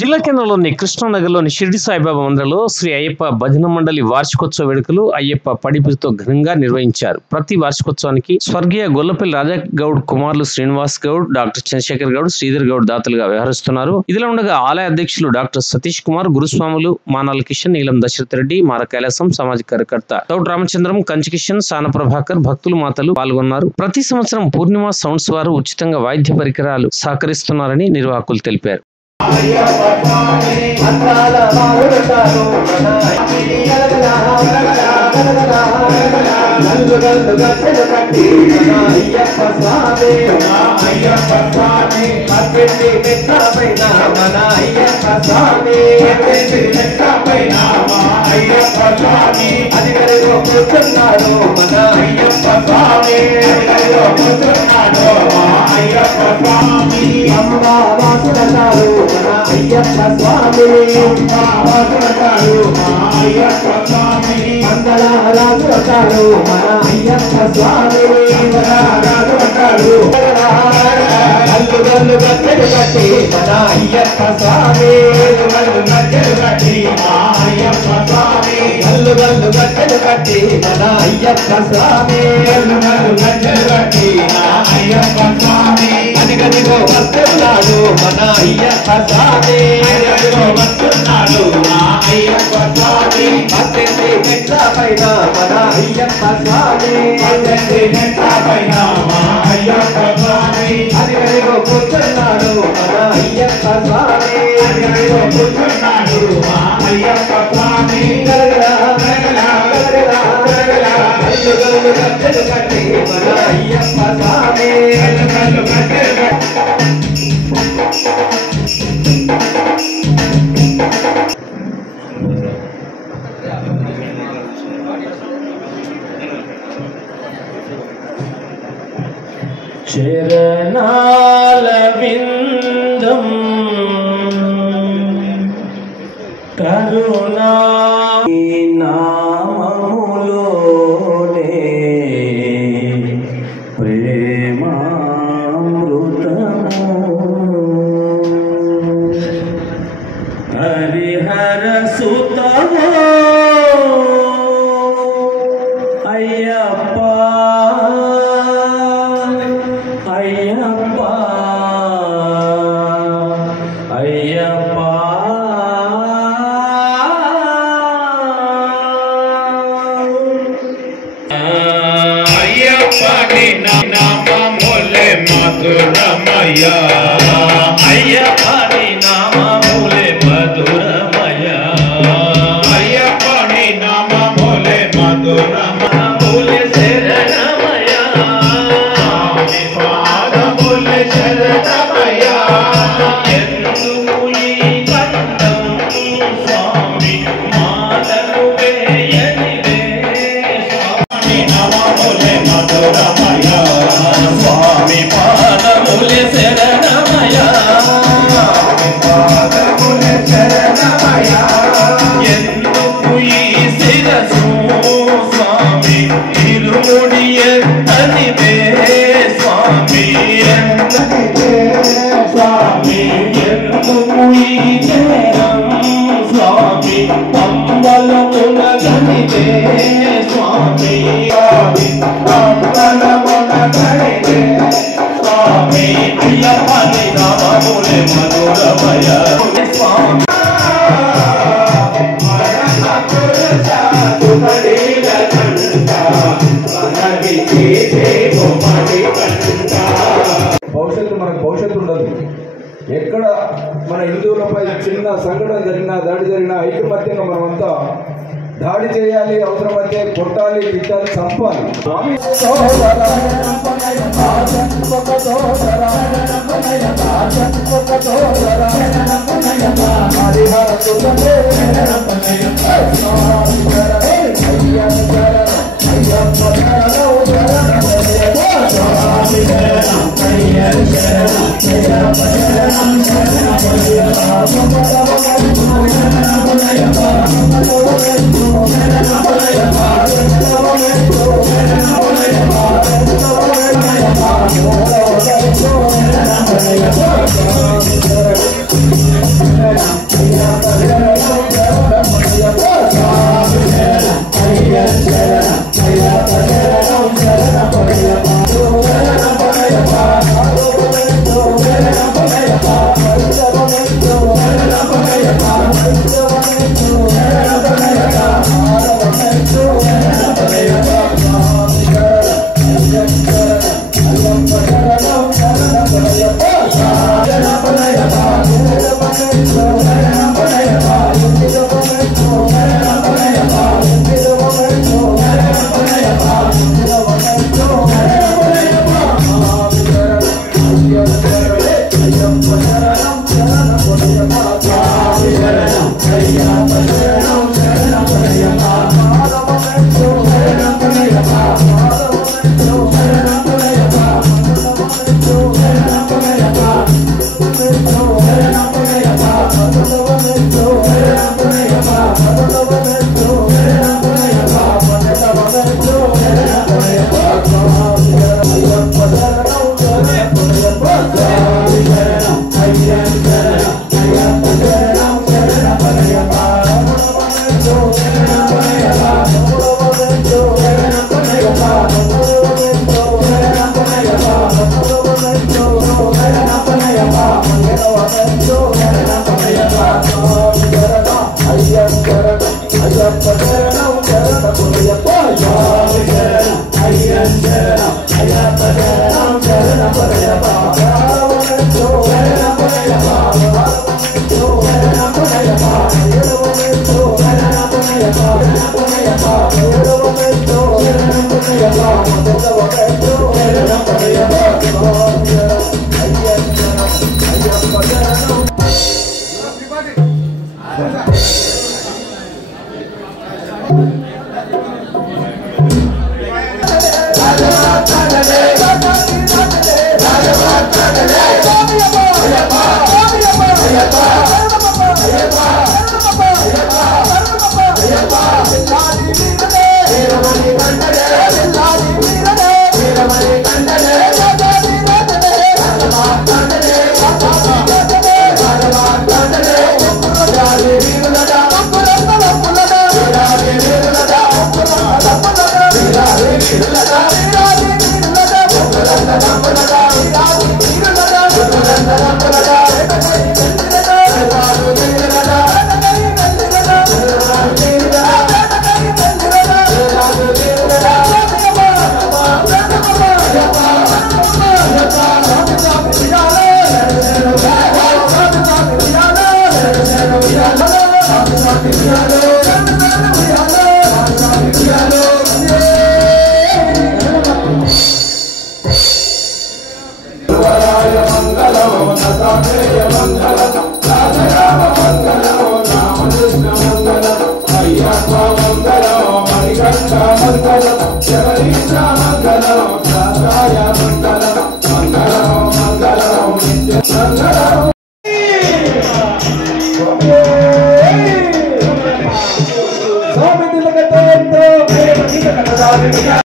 జిల్లా కేంద్రంలోని కృష్ణానగర్లోని షిరిడి సాయిబాబా మందిరంలో శ్రీ అయ్యప్ప భజన మండలి వార్షికోత్సవ వేడుకలు అయ్యప్ప పడిపుతో ఘనంగా నిర్వహించారు. ప్రతి వార్షికోత్సవానికి స్వర్గీయ గొల్లపల్లి రాజాగౌడ్ కుమారులు శ్రీనివాస్ గౌడ్, డాక్టర్ చంద్రశేఖర్ గౌడ్, శ్రీధర్ గౌడ్ దాతలుగా వ్యవహరిస్తున్నారు. ఇదిలా ఉండగా ఆలయ అధ్యక్షులు డాక్టర్ సతీష్ కుమార్, గురుస్వాములు మానాల కిషన్, నీలం దశరథ్ రెడ్డి, మార కైలాసం, సామాజిక కార్యకర్త తౌట్ రామచంద్రం, కంచి కిషన్, సాన ప్రభాకర్, భక్తులు మాతలు పాల్గొన్నారు. ప్రతి సంవత్సరం పూర్ణిమ సౌండ్స్ వారు ఉచితంగా వాయిద్య పరికరాలు సహకరిస్తున్నారని నిర్వాహకులు తెలిపారు. చరణాలవిందం కరుణా నామములోనే ప్రేమామృతము హరిహర సుతమో అయ్యప్ప భవిష్యత్తు ఉండదు. ఎక్కడ మన హిందువులపై చిన్న సంఘటన జరిగినా, దాడి జరిగినా ఐకమత్యంగా మనమంతా దాడి చేయాలి, అవసరమైతే కొట్టాలి, తిట్టాలి, చంపాలి.